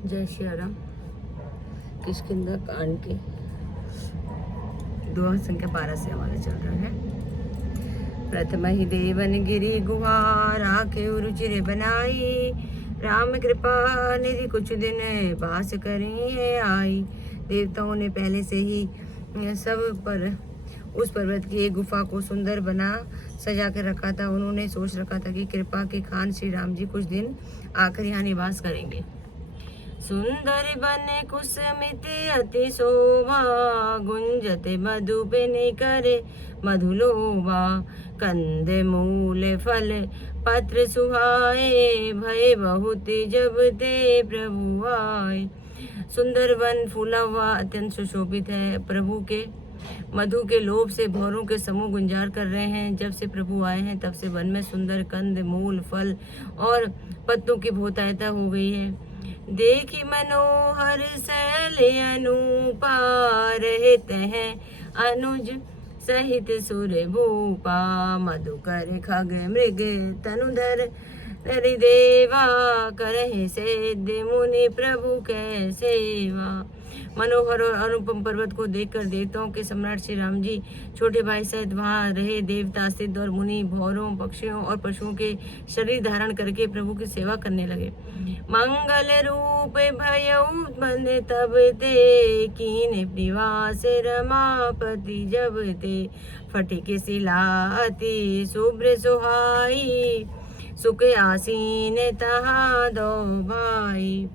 जय श्री राम। किष्किंधा कांड के दोहा संख्या 12 से हमारा चल रहा है। प्रथम ही देवन गिरी गुहा राखे रुचिर बनाई, राम कृपा निधि कुछ दिन बास करी आई। देवताओं ने पहले से ही सब पर उस पर्वत की एक गुफा को सुंदर बना सजा कर रखा था। उन्होंने सोच रखा था कि कृपा के खान श्री राम जी कुछ दिन आकर यहाँ निवास करेंगे। सुंदर बने कुसुमित अति शोभा, गुंजते मधुपे करे मधुलोभा। कंद मूल फल पत्र सुहाए, भय बहुत जब ते प्रभु आए। सुंदर वन फूला हुआ अत्यंत सुशोभित है। प्रभु के मधु के लोभ से भौरों के समूह गुंजार कर रहे हैं। जब से प्रभु आए हैं तब से वन में सुंदर कंद मूल फल और पत्तों की बहुतायता हो गई है। देखी मनोहर शैल अनुपा, रहते हैं अनुज सहित सुर भूपा। मधुकर खग मृग तनुधर नरि देवा, करहि सिद्धि मुनि प्रभु कै सेवा। मनोहर और अनुपम पर्वत को देखकर देवताओं के सम्राट श्री राम जी छोटे भाई सहित वहां रहे। देवता सिद्ध और मुनि भौरों पक्षियों और पशुओं के शरीर धारण करके प्रभु की सेवा करने लगे। मंगल रूप भयउ बंद तब ते, कीन निवास रमापति जब ते। फटिक शिला अति शुभ्र सुहाई, सुख आसीन तहाँ दो भाई।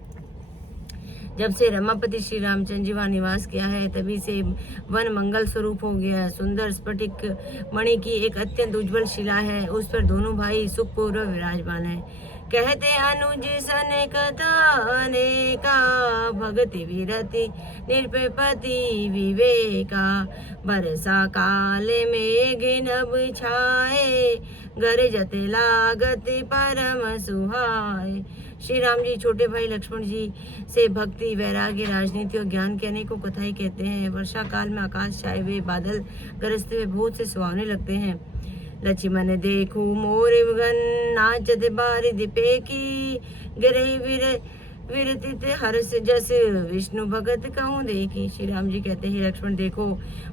जब से रमापति श्री रामचंद्र जी वहाँ निवास किया है तभी से वन मंगल स्वरूप हो गया है। सुंदर स्फटिक मणि की एक अत्यंत उज्जवल शिला है, उस पर दोनों भाई सुखपूर्वक विराजमान है। कहते अनुज सन कथा अनेका, भगति विरति निरपति विवेका। बरसा काल में नभ छाए, गरजत लागत परम सुहाए। श्री राम जी छोटे भाई लक्ष्मण जी से भक्ति वैराग्य राजनीति और ज्ञान के अनेकों कथाएं कहते हैं। वर्षा काल में आकाश छाए हुए बादल गरजते हुए बहुत से सुहावने लगते हैं। लक्ष्मण देखू मोर गन, नाचत बारिधि पे की। गिरहि विरतित हर्ष जस, विष्णु भगत कहूँ देखी। श्री राम जी कहते हैं लक्ष्मण देखो,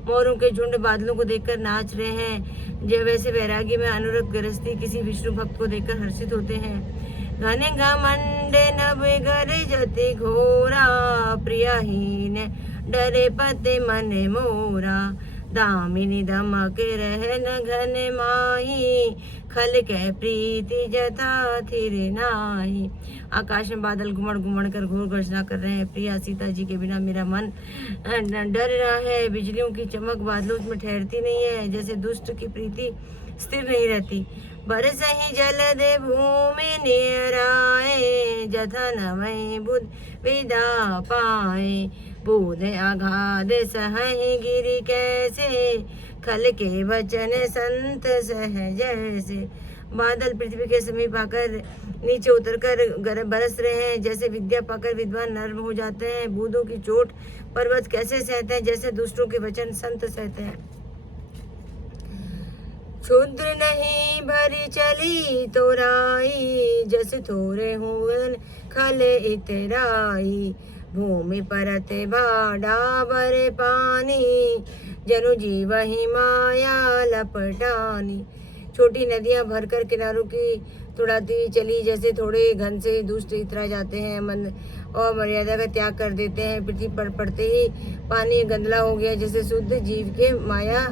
मोरों के झुंड बादलों को देखकर नाच रहे हैं। जब वैसे वैराग्य में अनुरक्त गरजती किसी विष्णु भक्त को देखकर हर्षित होते हैं। घन घमंड नभ गरजति घोरा, प्रियहीन डरे पते मन मोरा। दामिनी दमक रहन घन माही, खल कह प्रीति जथा थिर नाही। आकाश में बादल घुमड़ घुमड़ कर घोर गर्जना कर रहे हैं। प्रिया सीता जी के बिना मेरा मन डर रहा है। बिजलियों की चमक बादलों में ठहरती नहीं है, जैसे दुष्ट की प्रीति स्थिर नहीं रहती। बरसहि जल दे भूमि निराए, जथा नवै बुध विदा पाए। बोध अगाध सहहि गिरि कैसे, खल के वचन संत सहज से। बादल पृथ्वी के समीप आकर नीचे उतरकर बरस रहे हैं, जैसे विद्या पाकर विद्वान नर्म हो जाते हैं। बूंदों की चोट पर्वत कैसे सहते हैं, जैसे दूसरों के वचन संत सहते हैं। क्षुद्र नहीं भरी चली तोराई, जस थोरे हुवन खल इतराई। भूमि परत डाबर पानी, जनु जीवहि माया लपटानी। छोटी नदियां भरकर किनारों की तुड़ाती चली, जैसे थोड़े घन से दुष्ट इतरा जाते हैं, मन और मर्यादा का त्याग कर देते हैं। पृथ्वी पर पड़ते ही पानी गंदला हो गया, जैसे शुद्ध जीव के माया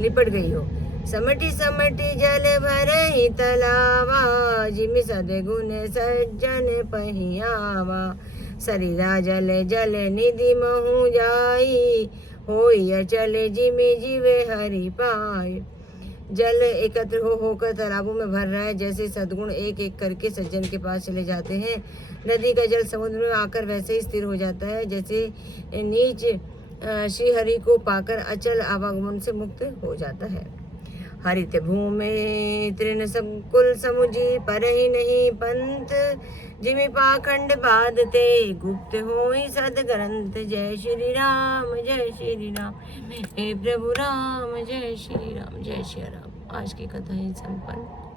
लिपट गई हो। समटी समटी जल भरहि तलावा, जिमि सद्गुण सज्जन पहियावा। सरिरा जल जल निधि महु जाई, होई अचल जिमि जीवे हरि पाए। जल एकत्र होकर तालाबों में भर रहा है, जैसे सद्गुण एक एक करके सज्जन के पास चले जाते हैं। नदी का जल समुद्र में आकर वैसे ही स्थिर हो जाता है, जैसे नीच श्री हरि को पाकर अचल आवागमन से मुक्त हो जाता है। हरित भूमि तृण संकुल समुझी, पर ही नहीं पंथ। जिमि पाखंड बाधते, गुप्त होई सद ग्रंथ। जय श्री राम जय श्री राम, हे प्रभु राम जय श्री राम जय श्री राम। आज की कथा ही संपन्न।